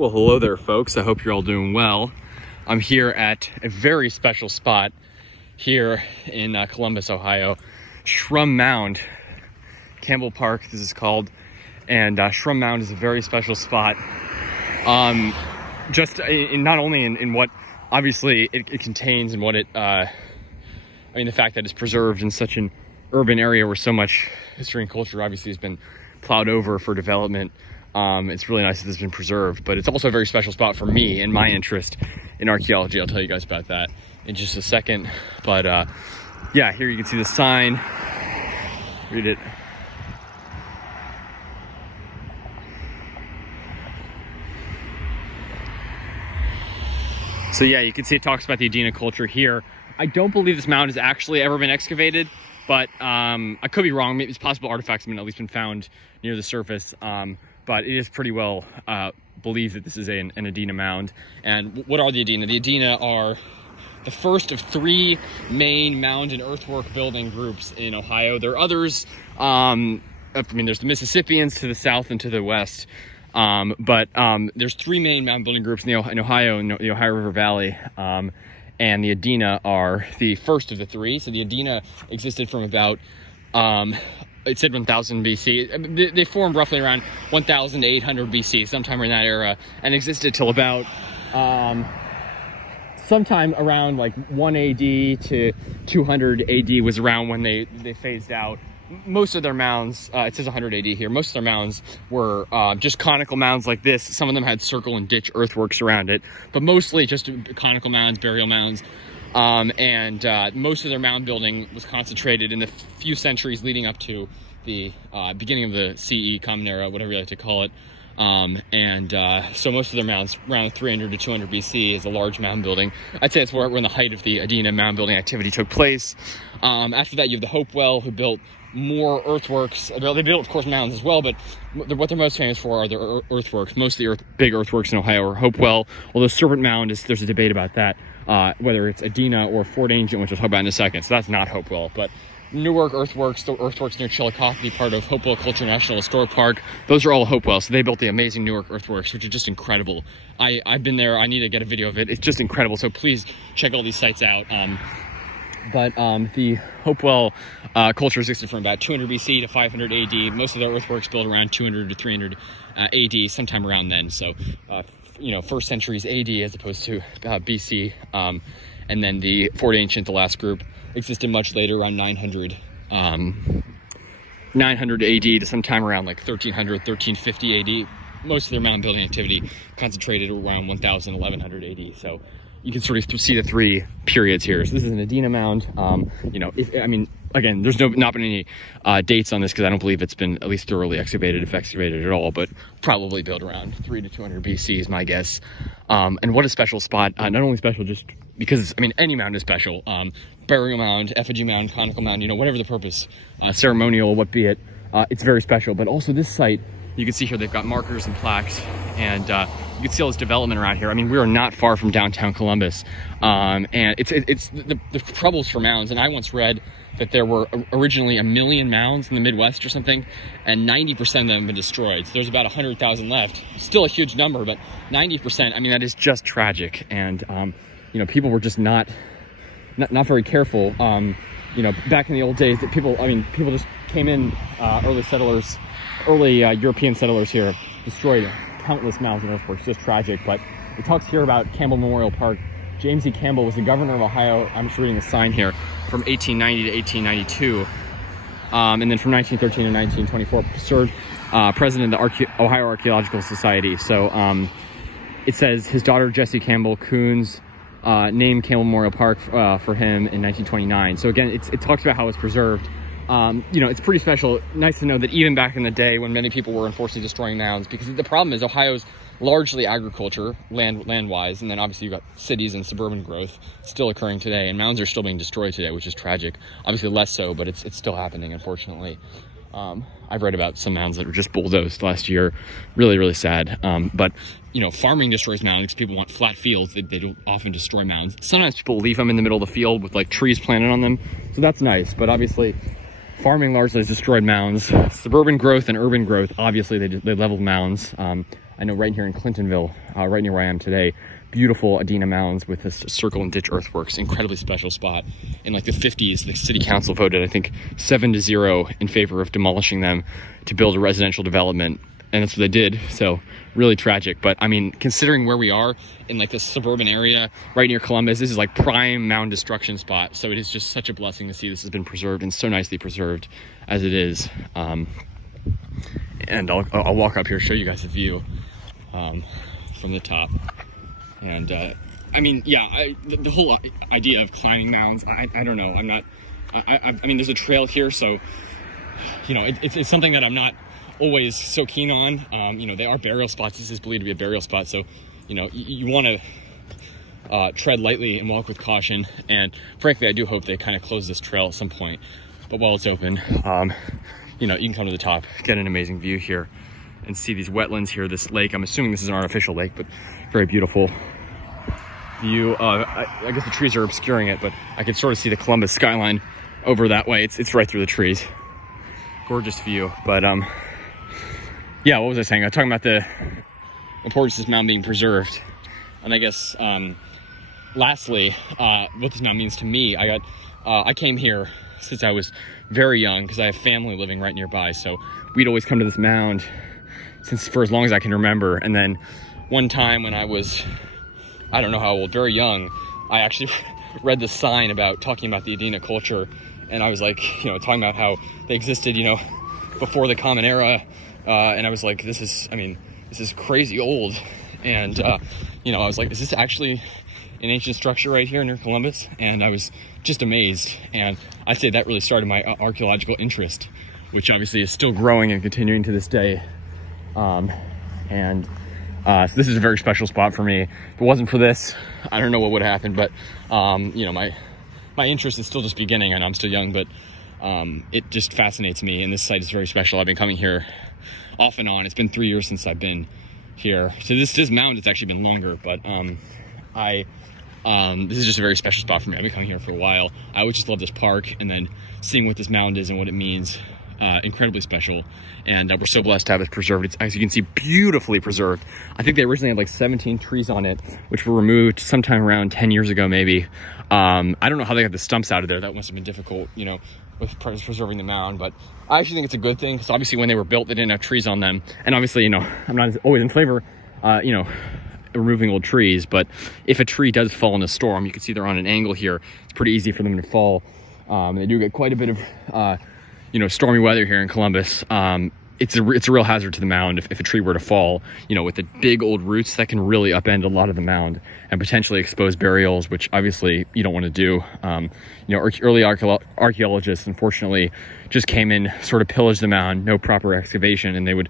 Well, hello there, folks. I hope you're all doing well. I'm here at a very special spot here in Columbus, Ohio. Shrum Mound, Campbell Park, this is called. And Shrum Mound is a very special spot. Just not only in what obviously it contains and what it, I mean, the fact that it's preserved in such an urban area where so much history and culture obviously has been plowed over for development. It's really nice that it's been preserved, but it's also a very special spot for me and my interest in archaeology. I'll tell you guys about that in just a second. But yeah, here you can see the sign. Read it. So yeah, you can see it talks about the Adena culture here. I don't believe this mound has actually ever been excavated, but I could be wrong. Maybe it's possible artifacts have at least been found near the surface. But it is pretty well believed that this is an Adena mound. And what are the Adena? The Adena are the first of three main mound and earthwork building groups in Ohio. There are others. I mean, there's the Mississippians to the south and to the west. But there's three main mound building groups in Ohio, in the Ohio River Valley. And the Adena are the first of the three. So the Adena existed from about it said 1000 BC. They formed roughly around 1800 BC, sometime in that era, and existed till about sometime around like 1 AD to 200 AD was around when they phased out. Most of their mounds, it says 100 AD here, most of their mounds were just conical mounds like this. Some of them had circle and ditch earthworks around it, but mostly just conical mounds, burial mounds. Most of their mound building was concentrated in the few centuries leading up to the beginning of the CE, Common Era, whatever you like to call it. So most of their mounds, around 300 to 200 BC, is a large mound building. I'd say it's when the height of the Adena mound building activity took place. After that, you have the Hopewell, who built more earthworks. They built, of course, mounds as well, but what they're most famous for are their earthworks. Most of the big earthworks in Ohio are Hopewell, although Serpent Mound, there's a debate about that. Whether it's Adena or Fort Ancient, which I'll talk about in a second. So that's not Hopewell. But Newark earthworks, the earthworks near Chillicothe, part of Hopewell Culture National Historic Park, those are all Hopewell. So they built the amazing Newark earthworks, which are just incredible. I've been there. I need to get a video of it. It's just incredible. So please check all these sites out. The Hopewell culture existed from about 200 BC to 500 AD. Most of their earthworks built around 200 to 300 AD, sometime around then. So first centuries AD as opposed to BC. And then the Fort Ancient, the last group, existed much later, around 900 AD to sometime around like 1300, 1350 AD. Most of their mound building activity concentrated around 1000, 1100 AD. So you can sort of see the three periods here. So this is an Adena mound. Again, there's not been any dates on this because I don't believe it's been at least thoroughly excavated, if excavated at all, but probably built around 300 to 200 BC is my guess. And what a special spot. Not only special just because, I mean, any mound is special. Burial mound, effigy mound, conical mound, whatever the purpose, ceremonial, what be it, it's very special. But also this site, you can see here they've got markers and plaques, and you can see all this development around here. I mean, we are not far from downtown Columbus, and it's the troubles for mounds. And I once read that there were originally 1 million mounds in the Midwest or something, and 90% of them have been destroyed. So there's about 100,000 left. Still a huge number, but 90%. I mean, that is just tragic. And people were just not very careful. Back in the old days, that people just came in. Early European settlers here destroyed countless mounds and earthworks. Just tragic. But it talks here about Campbell Memorial Park. James E. Campbell was the governor of Ohio. I'm just reading the sign here, from 1890 to 1892. And then from 1913 to 1924, served president of the Ohio Archaeological Society. So it says his daughter, Jessie Campbell Coons, named Campbell Memorial Park for him in 1929. So again, it talks about how it's preserved. It's pretty special. Nice to know that even back in the day when many people were unfortunately destroying mounds, because the problem is Ohio's largely agriculture, land-wise, and then obviously you've got cities and suburban growth still occurring today, and mounds are still being destroyed today, which is tragic. Obviously less so, but it's still happening, unfortunately. I've read about some mounds that were just bulldozed last year. Really, really sad. But farming destroys mounds because people want flat fields. They don't often destroy mounds. Sometimes people leave them in the middle of the field with like trees planted on them. So that's nice. But obviously farming largely has destroyed mounds. Suburban growth and urban growth, obviously they leveled mounds. I know right here in Clintonville, right near where I am today, beautiful Adena mounds with this circle and ditch earthworks, incredibly special spot. In like the 50s, the city council voted, I think, 7-0 in favor of demolishing them to build a residential development. And that's what they did. So really tragic. But I mean, considering where we are in like this suburban area right near Columbus, this is like prime mound destruction spot. So it is just such a blessing to see this has been preserved, and so nicely preserved as it is. And I'll walk up here, show you guys a view from the top. And I mean, yeah, the whole idea of climbing mounds, I don't know. I mean, there's a trail here, so, you know, it's something that I'm not always so keen on. You know, they are burial spots. This is believed to be a burial spot, so, you know, you want to tread lightly and walk with caution. And frankly, I do hope they kind of close this trail at some point. But while it's open, you know, you can come to the top, get an amazing view here, and see these wetlands here, this lake. I'm assuming this is an artificial lake, but very beautiful view. I guess the trees are obscuring it, but I can sort of see the Columbus skyline over that way. It's right through the trees. Gorgeous view. But yeah, what was I saying? I was talking about the importance of this mound being preserved. And I guess lastly, what this mound means to me, I came here since I was very young because I have family living right nearby. So we'd always come to this mound for as long as I can remember. And then one time when I was, I don't know how old, very young, I actually read the sign talking about the Adena culture. And I was like, you know, talking about how they existed, you know, before the Common Era. And I was like, this is crazy old. And, you know, I was like, is this actually an ancient structure right here near Columbus? And I was just amazed. And I'd say that really started my archaeological interest, which obviously is still growing and continuing to this day. So this is a very special spot for me. If it wasn't for this, I don't know what would have happened, but, you know, my interest is still just beginning. I know I'm still young, but, it just fascinates me. And this site is very special. I've been coming here off and on. It's been 3 years since I've been here. So this mound, it's actually been longer, but, this is just a very special spot for me. I've been coming here for a while. I always just love this park, and then seeing what this mound is and what it means. Incredibly special, and we're so blessed to have it preserved. It's, as you can see, beautifully preserved. I think they originally had like 17 trees on it, which were removed sometime around 10 years ago, maybe. I don't know how they got the stumps out of there. That must have been difficult, you know, with preserving the mound, but I actually think it's a good thing, because obviously when they were built, they didn't have trees on them. And obviously, you know, I'm not always in favor, you know, removing old trees, but if a tree does fall in a storm, you can see they're on an angle here. It's pretty easy for them to fall. They do get quite a bit of, you know, stormy weather here in Columbus. It's a real hazard to the mound if a tree were to fall, you know, with the big old roots that can really upend a lot of the mound and potentially expose burials, which obviously you don't want to do. You know, early archaeologists, unfortunately, just came in, sort of pillaged the mound, no proper excavation, and they would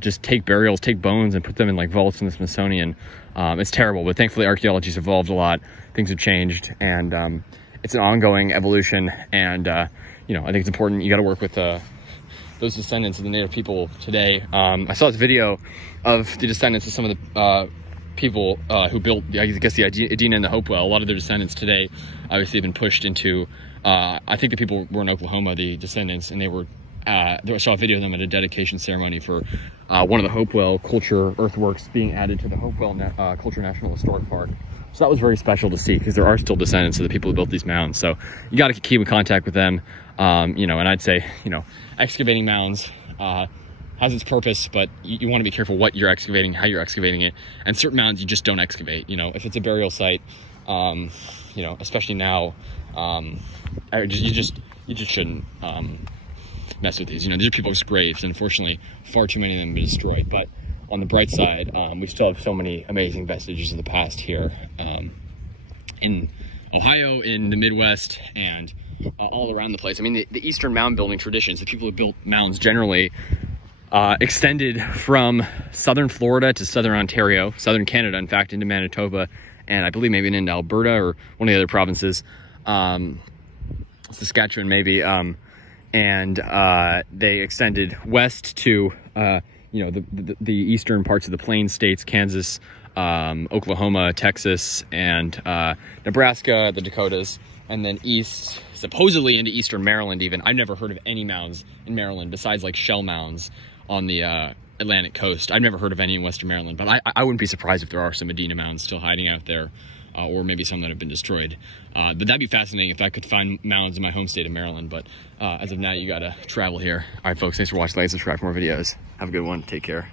just take burials, take bones, and put them in like vaults in the Smithsonian. It's terrible, but thankfully archaeology's evolved a lot. Things have changed, and it's an ongoing evolution. And you know, I think it's important. You got to work with those descendants of the Native people today. I saw this video of the descendants of some of the people who built, I guess, the Adena and the Hopewell. A lot of their descendants today obviously have been pushed into, I think the people were in Oklahoma, the descendants, and they were, I saw a video of them at a dedication ceremony for one of the Hopewell culture earthworks being added to the Hopewell Culture National Historic Park. So that was very special to see, because there are still descendants of the people who built these mounds. So you got to keep in contact with them. You know, and I'd say, you know, excavating mounds has its purpose, but you want to be careful what you're excavating, how you're excavating it. And certain mounds you just don't excavate. You know, if it's a burial site, you know, especially now, you just shouldn't mess with these. You know, these are people's graves, and unfortunately, far too many of them have been destroyed. But on the bright side, we still have so many amazing vestiges of the past here in Ohio, in the Midwest, and all around the place. I mean, the Eastern mound building traditions, the people who built mounds generally extended from southern Florida to southern Ontario, southern Canada, in fact, into Manitoba, and I believe maybe into Alberta or one of the other provinces, Saskatchewan maybe, and they extended west to you know, the eastern parts of the Plains states, Kansas, Oklahoma, Texas, and Nebraska, the Dakotas, and then east, supposedly into eastern Maryland even. I've never heard of any mounds in Maryland besides like shell mounds on the Atlantic coast. I've never heard of any in western Maryland, but I wouldn't be surprised if there are some Adena mounds still hiding out there, or maybe some that have been destroyed. But that'd be fascinating if I could find mounds in my home state of Maryland. But as of now, you gotta travel here. All right, folks, thanks for watching. Like and subscribe for more videos. Have a good one. Take care.